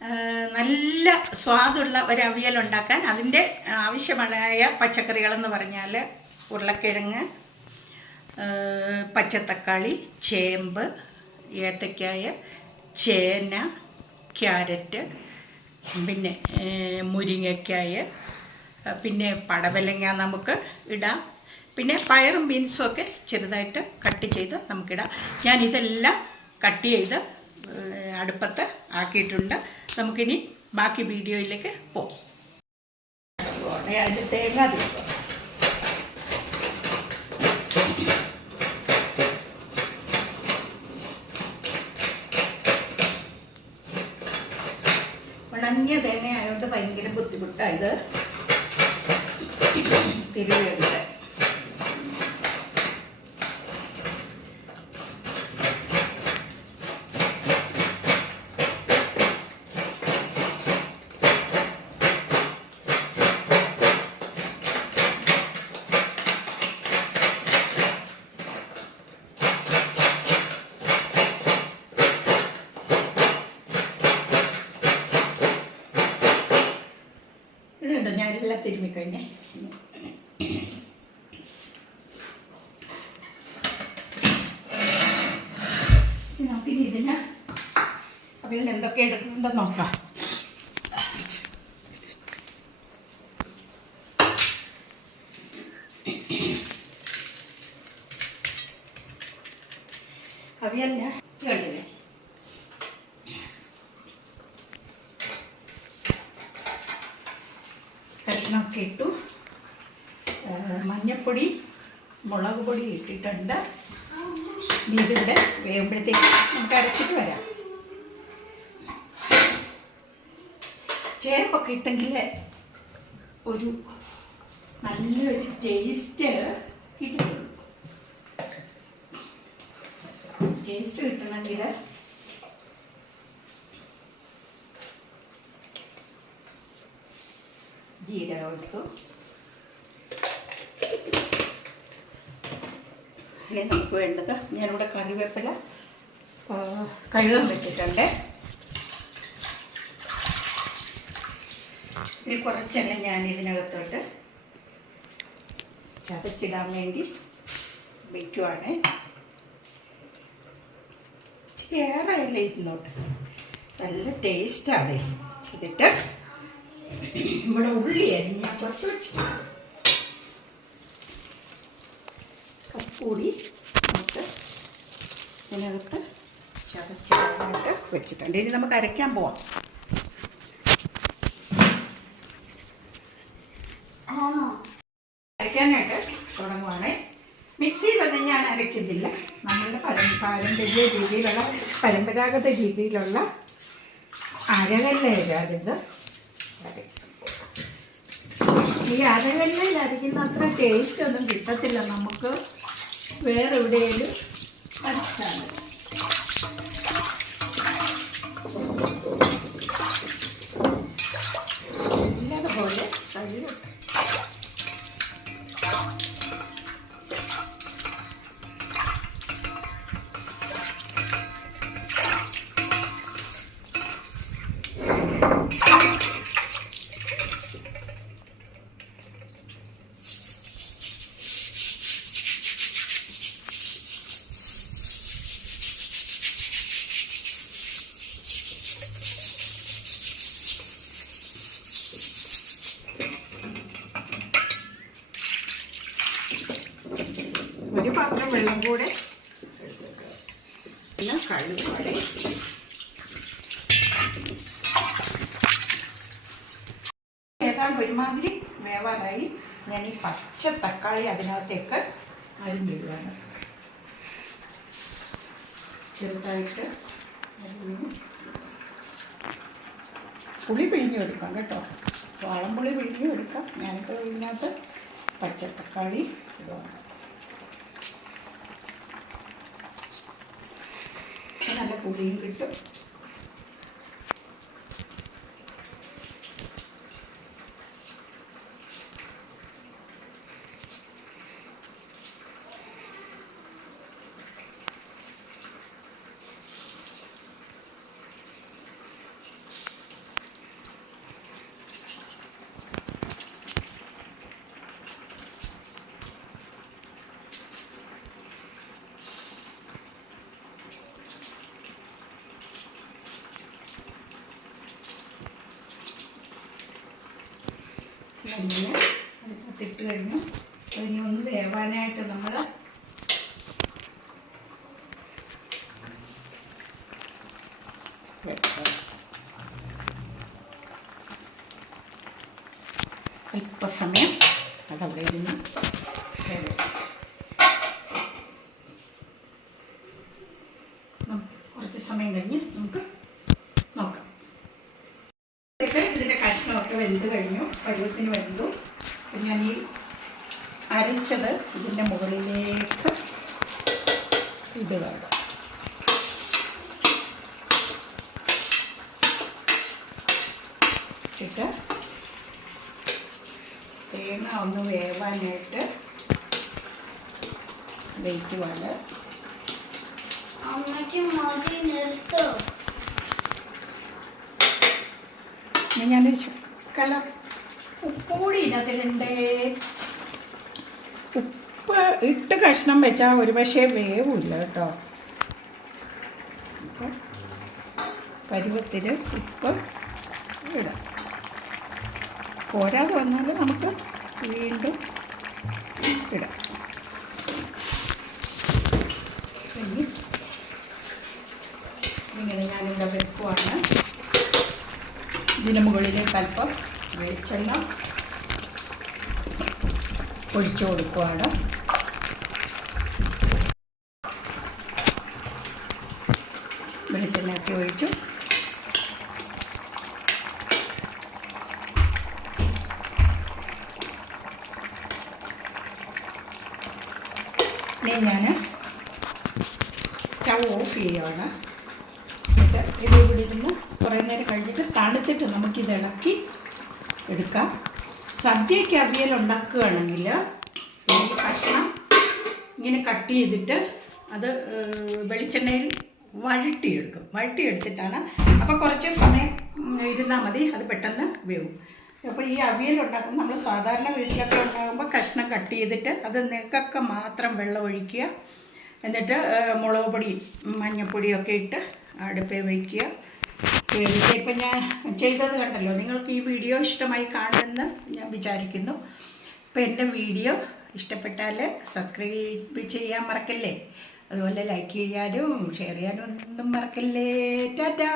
നല്ല സ്വാദുള്ള ഒരു അവിയൽ ഉണ്ടാക്കാൻ അതിൻ്റെ ആവശ്യമായ പച്ചക്കറികളെന്ന് പറഞ്ഞാൽ ഉരുളക്കിഴങ്ങ്, പച്ചത്തക്കാളി, ചേമ്പ്, ഏത്തക്കായ, ചേന, ക്യാരറ്റ്, പിന്നെ മുരിങ്ങക്കായ, പിന്നെ പടവലങ്ങ നമുക്ക് ഇടാം, പിന്നെ പയറും ബീൻസും ഒക്കെ ചെറുതായിട്ട് കട്ട് ചെയ്ത് നമുക്കിടാം. ഞാനിതെല്ലാം കട്ട് ചെയ്ത് അടുപ്പത്ത് ആക്കിയിട്ടുണ്ട്. നമുക്കിനി ബാക്കി വീഡിയോയിലേക്ക് പോകാം. അതിൽ തേങ്ങ തീർക്കും. ഉണങ്ങിയ തേങ്ങ ആയതുകൊണ്ട് ഭയങ്കര ബുദ്ധിമുട്ടായത് തിരികെയുണ്ട്. ഇതുണ്ട്, ഞാനെല്ലാം തിരുമ്മിക്കഴിഞ്ഞേ. നമുക്കിനി ഇതിന് എന്തൊക്കെ എടുക്കുന്നുണ്ടെന്ന് നോക്കാം. അവിയലിന് കണ്ടില്ലേ, കഷ്ണമൊക്കെ ഇട്ടു, മഞ്ഞൾപ്പൊടി, മുളക് പൊടി ഇട്ടിട്ടുണ്ട്. ഇതിവിടെ വേകുമ്പോഴത്തേക്ക് നമുക്ക് അരച്ചിട്ട് വരാം. ചേമ്പൊക്കെ ഇട്ടെങ്കിൽ ഒരു നല്ലൊരു ടേസ്റ്റ് കിട്ടുള്ളൂ. ടേസ്റ്റ് കിട്ടണമെങ്കിൽ ജീരകം എടുത്തു. ഇനി നമുക്ക് വേണ്ടത്, ഞാനിവിടെ കറിവേപ്പില കഴുകാൻ വെച്ചിട്ടുണ്ട്. ഇനി കുറച്ചെല്ലാം ഞാൻ ഇതിനകത്തോട്ട് ചതച്ചിടാൻ വേണ്ടി വയ്ക്കുവാണ്. ഏറെയല്ല ഇരുന്നോട്ട്, നല്ല ടേസ്റ്റാണ്. ഇതിട്ട് ഇവിടെ ഉള്ളി അരിഞ്ഞാൽ കുറച്ച് വെച്ച് കപ്പൂടി നമുക്ക് ഇതിനകത്ത് ചതച്ചിടാനായിട്ട് വെച്ചിട്ടുണ്ട്. ഇനി നമുക്ക് അരയ്ക്കാൻ പോവാം. അരയ്ക്കാനായിട്ട് തുടങ്ങുവാണ്. മിക്സിയിലൊന്നും ഞാൻ അരയ്ക്കുന്നില്ല. നമ്മളുടെ പരമ്പരാഗത രീതിയിലുള്ള അരകല്ലിത്. ഈ അരകല്ലിൽ അരയ്ക്കുന്ന അത്ര ടേസ്റ്റ് ഒന്നും കിട്ടത്തില്ല നമുക്ക് വേറെ എവിടെയെങ്കിലും അരച്ചാൽ. നല്ലതുപോലെ കഴുകും. ഒരു പാത്രം വെള്ളം കൂടെ പിന്നെ കഴുകുവാടെ. ഏതാണ്ട് ഒരുമാതിരി വേവാറായി. ഞാൻ ഈ പച്ച തക്കാളി അതിനകത്തേക്ക് അരിഞ്ഞിടുകയാണ്. ചെറുതായിട്ട് പുളി പിഴിഞ്ഞു എടുക്കാം കേട്ടോ, വാളംപുളി പിഴിഞ്ഞു എടുക്കാം. ഞാനിപ്പോൾ ഇതിനകത്ത് പച്ചത്തക്കാളി ഇടുകയാണ്. നല്ല പുളിയും കിട്ടും. അങ്ങനെ അതിനകത്തിട്ട് കഴിഞ്ഞു. അതിനെ ഒന്ന് വേവാനായിട്ട് നമ്മൾ അല്പസമയം അതവിടെ ഇരുന്ന് കുറച്ച് സമയം കഴിഞ്ഞ് നമുക്ക് നോക്കാം. ഇതിൻ്റെ കഷ്ണമൊക്കെ വെന്ത് കഴിഞ്ഞു, പരുവത്തിന് വെന്തു. ഞാൻ ഈ അരച്ചത് ഇതിൻ്റെ മുകളിലേക്ക് ഇടുകയാണ്. ഇട്ട് തേങ്ങ ഒന്ന് വേവാനായിട്ട് വെയിറ്റ് വേണം. ഞാനൊരു ശക്കല ഉപ്പുകൂടി ഇതിനകത്തിടണ്ടേ. ഉപ്പ് ഇട്ട് കഷ്ണം വെച്ചാൽ ഒരു പക്ഷേ വേവില്ല കേട്ടോ. അപ്പം പരുവത്തിൽ ഉപ്പ് ഇടാം. പോരാതെ വന്നാൽ നമുക്ക് വീണ്ടും ഇടാം. ഇങ്ങനെ ഞാനിവിടെ വെക്കുവാണ്. ഇതിന് മുകളിലേക്ക് അല്പം വെളിച്ചെണ്ണ ഒഴിച്ചു കൊടുക്കുവാണ്. വെളിച്ചെണ്ണയൊക്കെ ഒഴിച്ചു. ഇനി ഞാൻ സ്റ്റൗ ഓഫ് ചെയ്യുകയാണ്. എന്നിട്ട് ഇത് ഇവിടെ ഇരുന്ന് കുറേ നേരം കഴിഞ്ഞിട്ട് തണുത്തിട്ട് നമുക്കിത് ഇളക്കി എടുക്കാം. സദ്യയ്ക്ക് അവിയൽ ഉണ്ടാക്കുകയാണെങ്കിൽ ഈ കഷ്ണം ഇങ്ങനെ കട്ട് ചെയ്തിട്ട് അത് വെളിച്ചെണ്ണയിൽ വഴട്ടിയെടുത്തിട്ടാണ്. അപ്പോൾ കുറച്ച് സമയം ഇരുന്നാൽ മതി, അത് പെട്ടെന്ന് വേവും. അപ്പോൾ ഈ അവിയൽ ഉണ്ടാക്കുമ്പോൾ നമ്മൾ സാധാരണ വീട്ടിലൊക്കെ ഉണ്ടാകുമ്പോൾ കഷ്ണം കട്ട് ചെയ്തിട്ട് അത് നെക്കൊക്കെ മാത്രം വെള്ളം ഒഴിക്കുക. എന്നിട്ട് മുളക് പൊടിയും മഞ്ഞൾപ്പൊടിയൊക്കെ ഇട്ട് അടുപ്പേ വയ്ക്കുക. ഇപ്പം ഞാൻ ചെയ്തത് കണ്ടല്ലോ. നിങ്ങൾക്ക് ഈ വീഡിയോ ഇഷ്ടമായി കാണുമെന്ന് ഞാൻ വിചാരിക്കുന്നു. അപ്പോൾ എൻ്റെ വീഡിയോ ഇഷ്ടപ്പെട്ടാൽ സബ്സ്ക്രൈബ് ചെയ്യാൻ മറക്കല്ലേ. അതുപോലെ ലൈക്ക് ചെയ്യാനും ഷെയർ ചെയ്യാനും ഒന്നും മറക്കല്ലേ. ടാറ്റാ.